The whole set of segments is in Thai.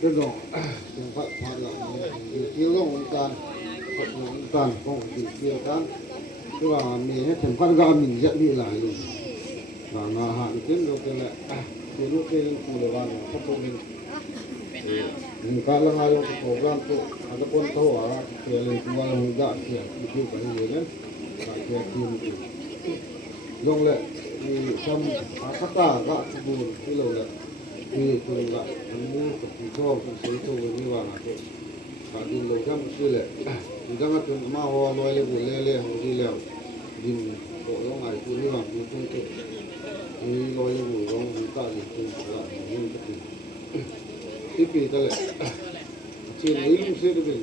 ก็ต้องเป็นพระพาละอยู่ที่โรงการการของอยู่ที่การคือว่ามีให้ถึงพันก็มีเยอะมีหลายเลยงาหารขึ้นเราเป็นแหละคือลูกเป็นผู้เลวันพระพุทธมีการละงายของโปรแกรมตัวอาจจะคนโตอ่ะเกี่ยวเลยตัวเราได้เกี่ยวที่ไปเรื่อยๆการเกี่ยวทีมอีกลงเลยมีทำอาคาตาก็บูนที่เราเลยมีตัวละมันมูกับที่ชอบกับสีตัวนี้ว่าการดินเราทำชื่อเลยที่ตั้งแต่มาหัวลอยเลยบุเล่ๆของที่แล้วดินโตลงไงตัวนี้ว่ามันต้องตัวมีลอยเลยบุลงมีตาดินตัวละนี่ก็คือที่ปีตะเลยที่นี้มันเสียด้วยเป็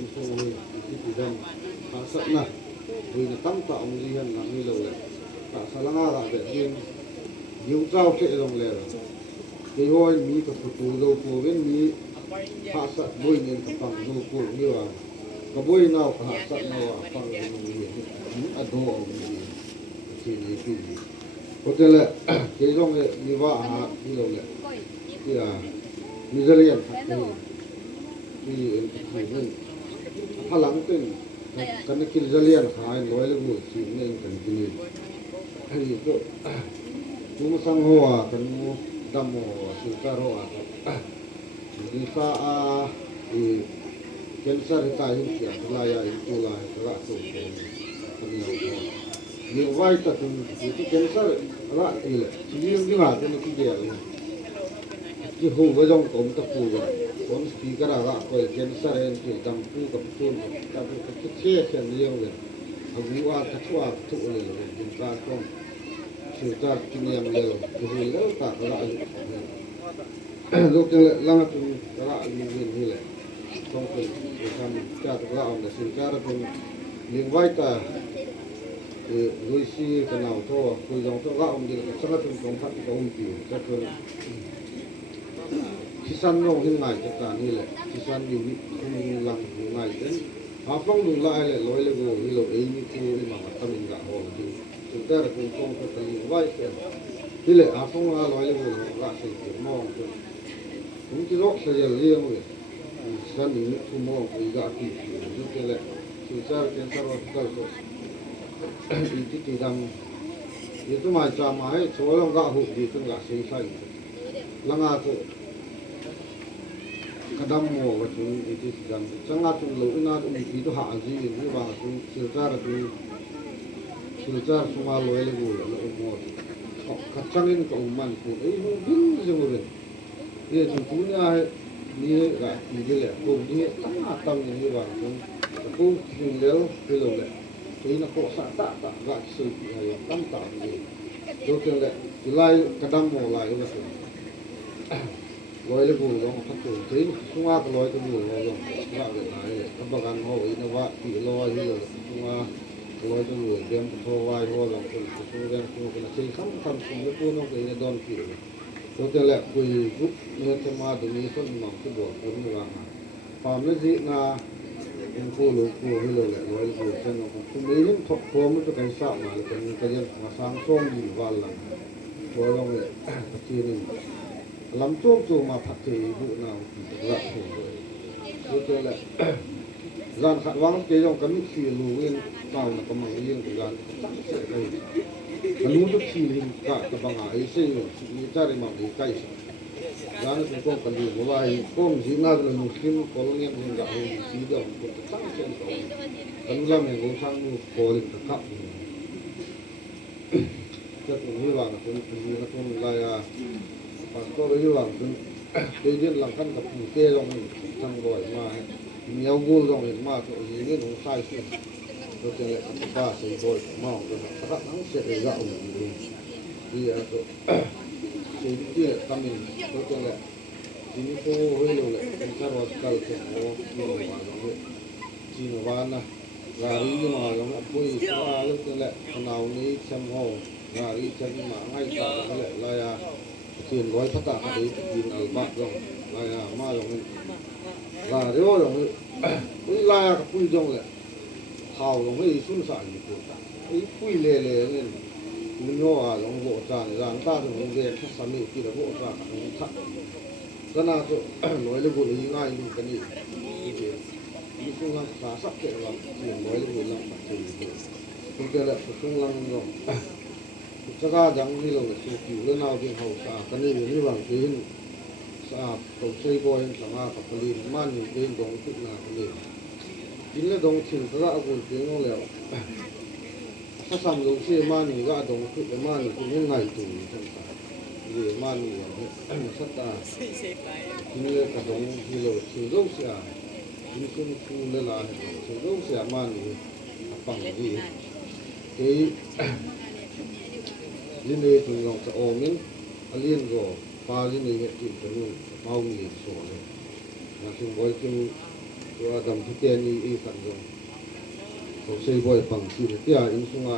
นตัวที่ปีดำภาษาหน้าวินตั้งแต่องค์นี้นั่นนี่เราเลยภาษาละงาละเดี๋ยวยิ่งเจ้าเท่ลงเลยที่ห้อยมีกับประตูโลโก้เว้นมีภาษาบุญเงินกับฟังโลโก้นี่ว่ากับบุญนาวภาษาเนาฟังมีอโดที่นี่ปีเพราะฉะนั้นที่ตรงนี้มีว่าที่เราเลยที่มีเรียนที่นั่นพลังตึงกันกินเรียนขายร้อยละบุสิ่งนึงกันกินอันนี้ก็มุมสังหัวกันมุดำหัวสุดาหัวดีฟ้าเคนซาร์ตายหินเสียลายหินตุลายตระสุดคนนี้มีไว้ตัดที่เคนซาร์ละอีเลยที่ยังดีมากเป็นที่เดียวที่หูก็ต้องกลมตะปูกันคนสปีกเกอร์ก็คอยเคนซาร์เองที่ดำปูกับตูนกับที่เชี่ยเขียนเรื่องเลยเอาวิวาทัชวาทุกเลยเป็นการต้องสื่อจากที่นี่เลยที่หูแล้วตัดละลูกจะลังถึงละมีเงินที่เลยต้องเป็นการจัดละเอาแต่สินค้าเป็นเลี้ยงไว้แต่ลุยซีกันเอาทั่วคุยลงทั่วละเอาดีกับสังกัดเป็นกองทัพที่เขาอุ้มตีจะเป็นที่สั้นลงที่ไหนจากการนี้แหละที่สั้นอยู่ที่มีหลังอยู่ไหนเด่นหาฟังดูไล่เลยลอยเลยกูที่เราเองนี่คือที่มาทำอินกับหัวจริงสุดท้ายเป็นกองทัพที่ไว้ที่เลยหาฟังว่าลอยเลยกูละสิ่งที่มองผมที่รกเสียเลี้ยงเลยสั้นอยู่ทุ่มมองไปกับที่ยุคเลยสื่อสารกันสารวัตรก็อีกที่ดำยิ่งต้องมาจำมาให้ช่วยลองกับหุบดีขึ้นกับสิ่งใส่ลังอาตัวกระดำมัวว่าถึงอีกที่ดำสังอาตัวลูกน่าอุ้มที่ตัวหาจีนที่ว่าตัวสื่อสารสมาลอยเลยกูแล้วอุ้มมัวขัดจังเงินกับอุ้มมันกูไอ้พวกดิ้นจังเลยเนี่ยถึงกูเนี่ยนี่ก็นี่แหละกูนี่ตั้งนี่ว่ากูถึงแล้วคือเลยที่นักโขสัตตะก็สื่ออะไรต่างๆนี่ดูเท่าไหร่ที่ไล่กระดำมัวไล่ก็คือลอยเลยกูลองพักตัวที่ช่วงว่าก็ลอยตัวกูลองว่าเลยไหนกับประกันเขาอีกนะว่าที่ลอยที่เราช่วงว่าลอยตัวกูเดิมโทรไว้หัวลองคนช่วงเดิมช่วงกันสิ่งคำสิ่งที่กูน้องก็ยังโดนผิดดูเท่าไหร่คุยปุ๊บเมื่อจะมาตรงนี้คนมองที่บอกคนไม่ว่าความนั้นสินะเป็นผู้รู้ผู้ให้เราแหละลอยกูฉันบอกคุณนี้ยังทบทวนมันจะกันสร้างมาเป็นกันยังมาสร้างช่องอยู่วันหลังตัวลองเลยที่นี่ลำช่วงจูมาพักที่บุญเอาละหัวเลยดูเท่าไหร่ร้านขัดวางเกี่ยวกับมิตรสีลูกเองเก่านะก็มันเลี้ยงตัวร้านตั้งเสร็จเลยมันรู้ทุกสิ่งที่กับบางอย่างไอ้สิ่งนี้จะได้มาดีใกล้ร้านเป็นกองกันดีเพราะว่ากองสีน่าจะมุสลิมคนเลี้ยงเองกับคนสีดำคนตั้งเสร็จเลยกันละเมงสร้างมือโคลินกับจะตรงนี้ว่าคนนี้นะคนลายปัจจุบันนี้ว่าเป็นเดินหลังกันกับผู้เกี่ยวกับทางบ่อยมามีเอางูลงเห็นมาตัวนี้นี่หนูใส่ขึ้นเราจะเลยบ้าใส่บ่อยมากเลยนะครับทั้งเสียเลยเราอยู่ดีอ่ะตัวสิ่งที่ทำนี่เราจะเลยทีนี้พอเฮ้ยเราเลยเป็นชาวบ้านก็เลยโอ้ยมาเลยจีนบ้านนะงานนี้มาแล้วนะปุ้ยว่าเราจะเลยขนาวนี้ช่างห้องงานนี้ช่างมาให้ต่างกันเลยลายเขียนไว้พัฒนาคดียินอัลบั้มลงลายมาลงลายเดี๋ยวลงปุ้ยลายกับปุ้ยจงเลยข่าวลงให้สุนทรอยู่ตัวไอ้ปุ้ยเล่เนี่ยมันโย่ลงโบจานร้านตาถึงเรียนทัศนีที่เราโบจานของทัศ ก็น่าจะน้อยเลยบุญง่ายดูกันนี่มีช่วงหลังขาสักแก่ว่าน้อยเลยบุญหลังปัจจุบันคุณเจอแล้วช่วงหลังก็จะก็ยังนี่เราเนี่ยสิ่งที่เราเอาที่เขาสากันนี่มีบางทีสาเขาใช้บ่อยสังหารกับผลิตมันเป็นดงทุกนาคนนี้ยินแล้วดงถึงก็เอาบุญเพียงแล้วถ้าทำดงเสียมันนี่ก็ดงทุกมันนี่เป็นยังไงตัวนี้ทั้งตาเรื่องมันนี่สัตตานี่กระดงที่เราถึงดงเสียยิ่งขึ้นฟูเวลาถึงดงเสียมันนี่ปังดีที่ลินเอถึงลองจะออมินอเลียนก็ปาลินเอเห็ดกินกันนู่นเมามีโซ่เลยนะถึงบ่อยจึงตัวดำที่เตียนี่อีกันก็เขาใช้บ่อยปังที่เตียอินสุงา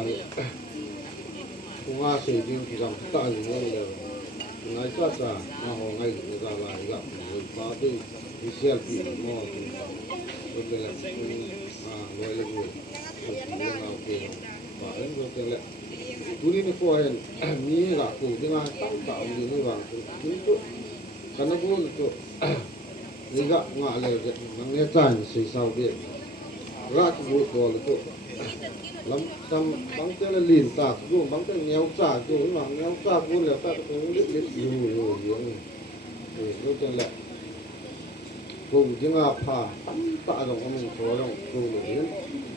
สุงาใช้ดิ้งที่ดำตาลินเลยนายจ้าจ้ามาห้องไงในตลาดกับปาที่อิเซียลปีมอก็เป็นแบบบ่อยเลยบุญเราเกี่ยวป่าเอ็นก็เป็นแบบทุเรียนก็เห็นมีหลักสูตรที่มาตั้งแต่อยู่ในวังถึงจุดกันนะพูดจุดนี่ก็งาเลยมันเนี่ยจ่ายสีเสาเดียวรักบุตรตัวเลยจุดลำซ้ำบางเจ้าลิ้นตากอยู่บางเจ้าเหนียวจ่าอยู่หลังเหนียวจ่าพูดแล้วแต่ตรงนี้เล็กๆอยู่อย่างนี้รู้จังแหละกูจึงอาพาตั้งตาลงมันโผล่ลงกูเลย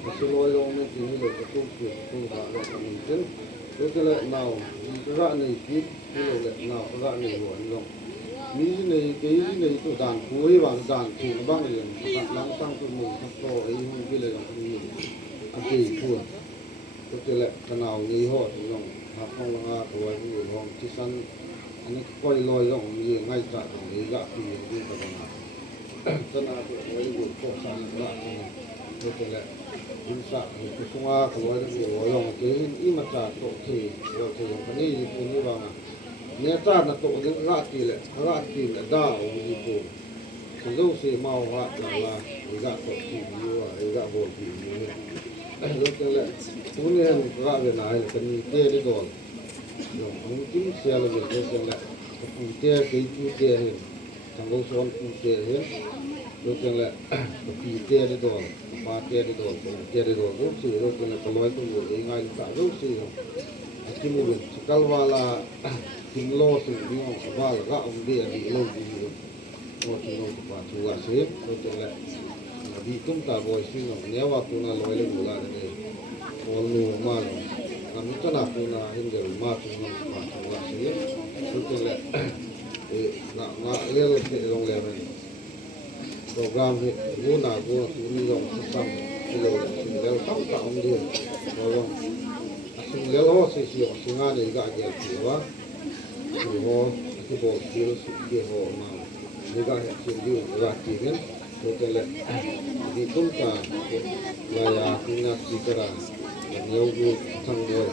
มาสลอยลงมันจึงเลยกูเกี่ยวกูหาลงมันจึงรู้จังแหละน่าวมีระในจิตกูเลยน่าวระในหัวลงมีในเกี่ยในตัวด่านคุยบางด่านถูกบ้างอย่างหลังตั้งตัวมือทับโตไอ้หุ่นที่เลยอย่างนี้อันที่พูดรู้จังแหละขนาดนี้ห่อถึงลงหักห้องละตัวที่อยู่ห้องที่สั้นอันนี้ก้อยลอยลงมีง่ายจัดตรงนี้ก็คืออย่างที่ประมาณสนาตัวไว้บุญโคสันละนี่เป็นแหละยินสักคือสงาขวายที่หัวลงที่อิมาจากโตที่เราที่ลงคนนี้คนนี้ว่าเนี่ยจ้าน่ะโตที่ราตีแหละราตีแหละด่าโอ้ยกูสิ่งที่เสียเมาว่าละอีกโตที่อยู่อ่ะอีกโบที่อยู่เนี่ยรู้จังแหละตัวนี้ราเป็นไหนเป็นเตี้ยที่โดนลงมันจิ้มเสียเลยเป็นเสียแหละเตี้ยที่เตี้ยเห็นทางโลกส่วนผู้เตี้ยเห็นรู้จังแหละปีเตี้ยได้โดนปาเตี้ยได้โดนเตี้ยได้โดนรู้สึกรู้จังแหละลอยตัวเองง่ายกว่ารู้สึกที่มือสกัลวาลาทิ้งโลสิ่งนี้ว่าละก็องเดียดีโลดีโอ้ที่โลกว่าชัวร์เสียรู้จังแหละดีตุ้มตาบอยสิ่งนี้ว่าตัวน่ะลอยเลยบุลาเนี่ยโอ้ลูมาเลยนั่นก็น่าตัวน่ะเห็นเดี๋ยวมาตัวน่ะว่าชัวร์เสียรู้จังแหละงาเลี้ยงลงเลยโปรแกรมที่กูน่ากูนี่ลงซ้ำที่เราสิ่งแล้วตั้งแต่องเดียเราลงสิ่งแล้วเราสิ่งสิ่งงานนี้ก็เกี่ยวกับว่าที่หัวที่บอกที่เราสิ่งที่หัวมานี่ก็สิ่งที่เราที่เนี่ยเราจะเล่นที่ตุ้มตาลายาที่นักจิตราเนื้อกูทั้งหมด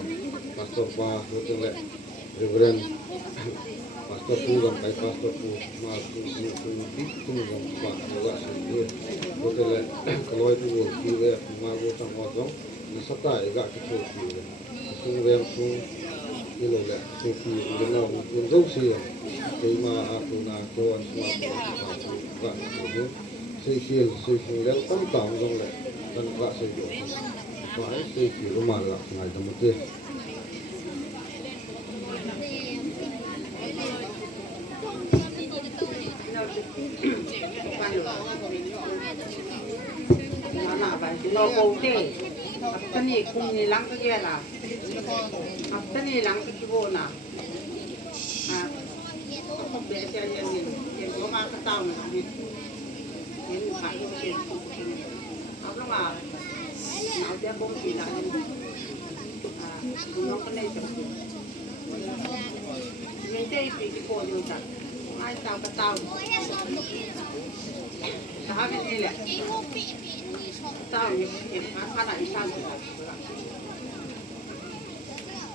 พาสปอร์ตเราจะเล่นเรเวรนPastor pulang, kai pastor pulang, big pulang, pak, juga sendiri. Betul, kalau itu kita mahu sama orang, nasata agak kecil sih. Sungguh sung, kilo le, sungguh benar pun jauh sih. Terima aku nak tuan semua, pak, itu, sih yang tentang dong le, dan pak sih. Pak sih rumah lah, ngai tempat deh. Nó cầu tê, cái này cùng này lắng cái kia là, cái này lắng cái vô nào, không để cho nhân có mang cái tàu này đi, nhân phải cái chuyện, nó mà nó sẽ bông chỉ là nó cái này chồng, mình chơi bị cái cô nhiều chặt, ai tàu cái tàu, sao cái này lại tao những cái này sao vậy?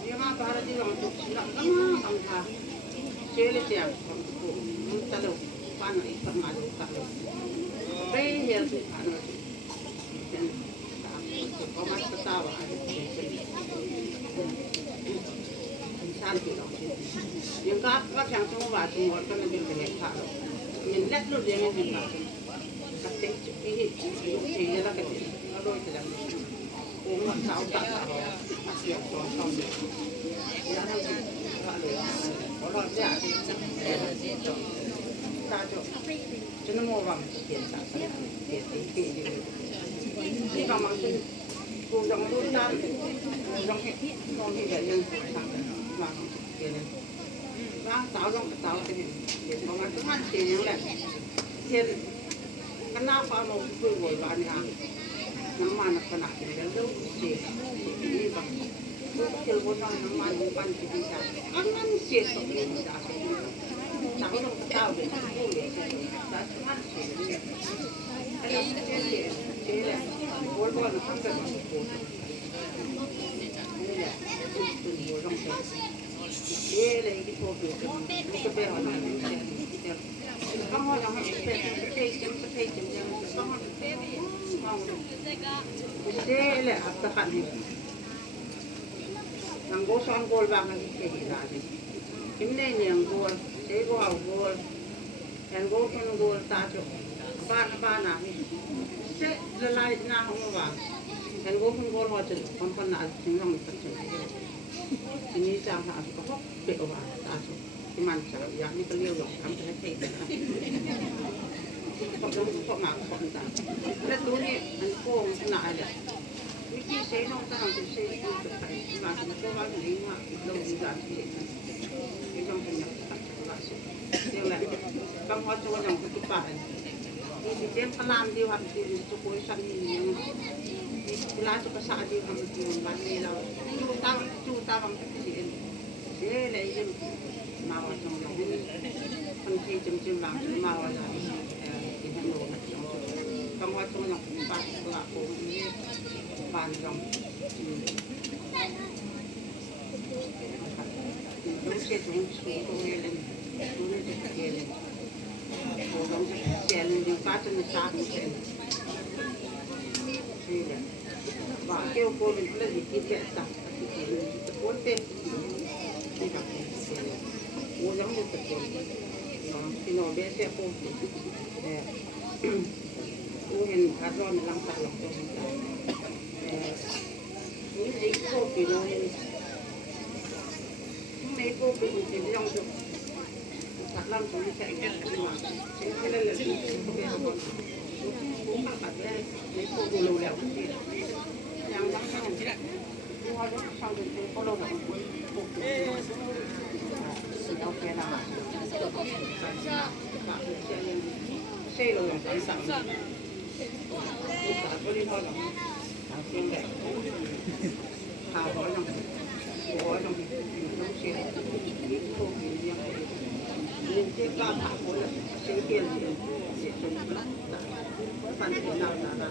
Nhưng mà bây giờ đi làm chút xíu lắm ông thà chơi lên chèo không ta đâu ban này phần mà đâu ta đâu đây hiện thì anh có mắt cái tao à tan thì nó nhưng các chàng trong và trong một cái bên cái thả rồi mình lét luôn đi mình thả các cái thì là cái nó đôi thì là uống một sáu tạ rồi tiền cho xong giá nó gọi là có loại giá thì ta cho nó mua vàng tiền tạ tiền thì vào mà cô dòng đôi ta dòng hết con thì để nhân sang và tiền này và táo thì để có mà cứ ăn tiền như vậy tiền cái nào qua một cái buổi bán hàngน้ำมันขนาดไหนแล้วลูกเสียนี่แบบลูกเจอคนน้ำมันมันจะดีจังอันนั้นเสียตรงนี้จ้ะสาวต้องเจ้าเป็นผู้เลี้ยงแต่ท่านเสียเนี่ยไอ้เราเสียแหละโวยบ่นท่านก็ต้องโวยนี่แหละเป็นโวยต้องเสียเลยที่โวยอยู่มันก็เป็นอะไรเนี่ยก็ว่าเราให้เป็นประเทศยังต้องThế là áp tất cả đi. Nàng bố son gol vàng là cái gì ra đi. Kim này nhàng gol, thế gol hào gol, hàng gol con gol ta chụp, ba nào đi. Thế là lại na không vàng, hàng gol con gol họ chụp, con nào chúng lòng tập chụp. Thì như chàng hạ có hốc bể vàng ta chụp, cái màn chảo dạng như cái liêu lỏng cắm cái thế. Không ngạc không ta. Let tôi đi anh cô nại đấy. Vì khi xe nó ta làm thì xe đi được phải mà chúng tôi nói lý mà đâu đi ra thì cái trong cái nhập tất cả lại sẽ lại bằng hóa cho dòng cái bài thì trên phần làm đi hoặc thì cho cô săn nhưng thì lá cho cái xã đi hoặc thì bán đi đâu chú ta bằng cái gì thế này nhưng mà vào trong dòng phần khi chấm vàng mà vào là thì hành động bằng hóa cho dòng bài là cô bàn dòng đúng sẽ chúng xuống cô lên xuống lên cái kia lên cô giống sẽ lên những phát chân xa cũng sẽ thì là và kêu cô lên là gì kia sẽ tập thì tập cuốn tên đi gặp cô giống như tập cuốn nó thì nó bé sẽ cô cô hiện khá rõ là làm sao lọc cho chúng ta những gì cô thì nó mấy cô bị thì trong được thật lắm chúng ta chạy nhưng mà cái này là không biết không cũng mặc bật đây mấy cô thì lù lẹo thì đang đóng cái này mua đó xong rồi thì có lâu rồi cô thì đâu kia nào xe rồi làm sao cả có đi thôi là xem đẹp hào bỏ trong xe không thì nên cái ba thả của là xe tiền thì sẽ trồng phần tiền nào là